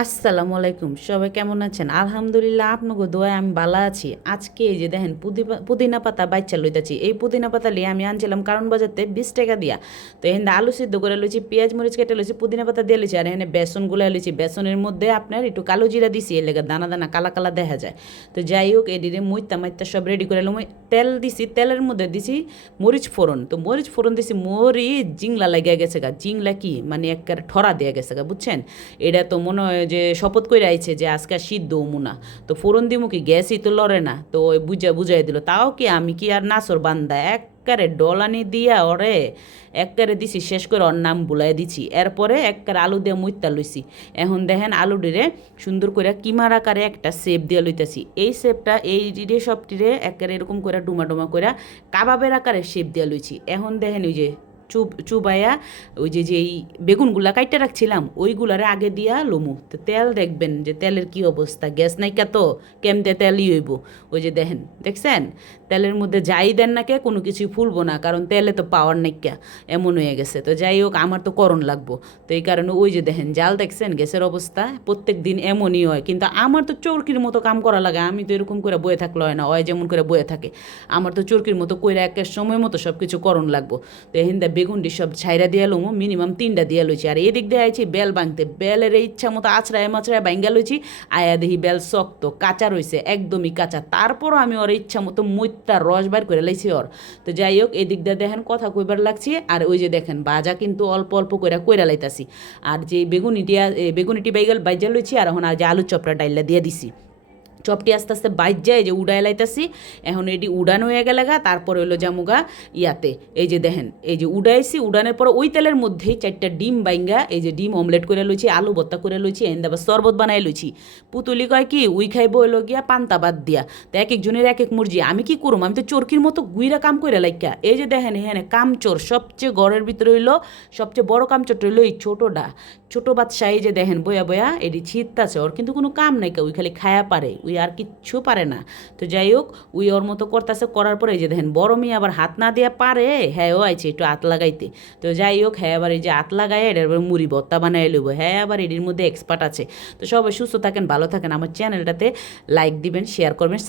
আসসালামু আলাইকুম, সবাই কেমন আছেন? আলহামদুলিল্লাহ, আপনাকে দোয়ায় আমি ভালো আছি। আজকে এই যে দেখেন পুদিনা পাতা বাইচা লইতাছি। এই পুদিনা পাতা লিয়ে আমি আনছিলাম কারণ বাজারতে 20 টাকা দিয়া। তো এখানে আলু সিদ্ধ করে লইছি, পেঁয়াজ মরিচ কেটে লইছি, পুদিনা পাতা দিয়ে লইছি, আর এখানে বেসন গুলা লইছি। বেসনের মধ্যে আপনার একটু কালো জিরা দিছি, এর লেগে দানা দানা কালা কালা দেখা যায়। তো যাই হোক, এদিকে মুইতা মাইতা সব রেডি করে এলাম। তেল দিছি, তেলের মধ্যে দিছি মরিচ ফোড়ন। তো মরিচ ফোড়ন দিছি, মরিচ জিংলা লাগিয়া গেছে গা। জিংলা কি মানে একেবারে ঠরা দিয়া গেছে গা, বুঝছেন? এটা তো মনে হয় যে শপথ করে আইছে যে আজকে আর সিদ্ধ হমু না। তো ফোড়ন দিমু কি, গ্যাসই তো লড়ে না। তো ওই বুঝাই দিল, তাও কি আমি কি আর নাসর বান্দা, একবারে ডলানি দিয়া ওরে একবারে দিছি, শেষ করে ওর নাম বুলাই দিছি। এরপরে একবারে আলু দিয়ে মুইতা লইছি। এখন দেখেন আলুটিরে সুন্দর করে কিমার আকারে একটা শেপ দিয়ে লইতেছি। এই শেপটা এই সবটিরে একবারে এরকম করে ডুমা ডুমা করে কাবাবের আকারে শেপ দিয়ে লইছি। এখন দেখেন ওই যে চুবাইয়া ওই যেই বেগুনগুলা কাইটে রাখছিলাম ওইগুলারে আগে দিয়া লমু। তো তেল দেখবেন যে তেলের কি অবস্থা, গ্যাস নাইকা তো কেমতে তেলই হইব। ওই যে দেখেন, দেখছেন? তেলের মধ্যে যাই দেন না কে কোনো কিছুই ফুলবো না, কারণ তেলে তো পাওয়ার নাইকা এমন হয়ে গেছে। তো যাই হোক, আমার তো করণ লাগবো। তো এই কারণে ওই যে দেখেন জাল, দেখছেন গ্যাসের অবস্থা? প্রত্যেক দিন এমনই হয়, কিন্তু আমার তো চরকির মতো কাম করা লাগে। আমি তো এরকম করে বয়ে থাকলে হয় না, হয় যেমন করে বয়ে থাকে। আমার তো চরকির মতো কইরা একের সময় মতো সব কিছু করণ লাগবো। তো এহিন্দা বেগুনটি সব ছাইরা দিয়ে লমু, মিনিমাম 3টা দিয়ে লইছি। আর এদিক দিয়ে আইছি বেল ভাঙতে, বেলের ইচ্ছা মতো আছড়ায় মাছড়ায় ভাঙ্গা লইছি। আয়া দেখি বেল শক্ত কাঁচা রইছে, একদমই কাঁচা। তারপরও আমি ওর ইচ্ছা মতো মইত্যা রস বাইর করে লাইছি ওর। তো যাই হোক, এদিক দিয়ে দেখেন কথা কইবার লাগছি। আর ওই যে দেখেন ভাজা কিন্তু অল্প অল্প করে কইরা লাইতাছি। আর যে বেগুনিটি বাইজা লইছি, আর এখন আর যে আলু চপটা ডাইলা দিয়ে দিছি। চপটি আস্তে আস্তে বাইর যায়, যে উড়াই লাইতাছি। এখন এটি উড়ানো হয়ে গেলে গা, তারপরে হইলো জামুগা ইয়াতে। এই যে দেখেন, এই যে উড়াইছি, উড়ানোর পর ওই তেলের মধ্যেই 4টা ডিম বাইঙ্গা, এই যে ডিম অমলেট করে লইছি, আলু ভর্তা করে লইছি, এন আবার শরবত বানাই লইছি। পুতুলি কয় কি উই খাইব হইলো গিয়া পান্তা বাদ দিয়া। তো এক একজনের এক এক মর্জি, আমি কি করুম? আমি তো চরকির মতো গুইরা কাম করে লাইকা। এই যে দেখেন এখানে কামচোর সবচেয়ে ঘরের ভিতরে হইলো সবচেয়ে বড় কামচোরটা হইলো এই ছোটোটা। ছোটো বাদশাহ এই যে দেখেন বয়া বয়া এটি ছিটতাছে, ওর কিন্তু কোনো কাম নাই, ওই খালি খায়া পারে, উই আর কিচ্ছু পারে না। তো যাই হোক, উই ওর মতো করতেছে, করার পরে এই যে দেখেন বড় মেয়ে আবার হাত না দিয়া পারে, হ্যাঁ ও আইছে একটু হাত লাগাইতে। তো যাই হোক, হ্যাঁ আবার এই যে হাত লাগায় এটার মুড়ি ভর্তা বানাই লইব, হ্যাঁ আবার এটির মধ্যে এক্সপার্ট আছে। তো সবাই সুস্থ থাকেন, ভালো থাকেন, আমার চ্যানেলটাতে লাইক দিবেন, শেয়ার করবেন,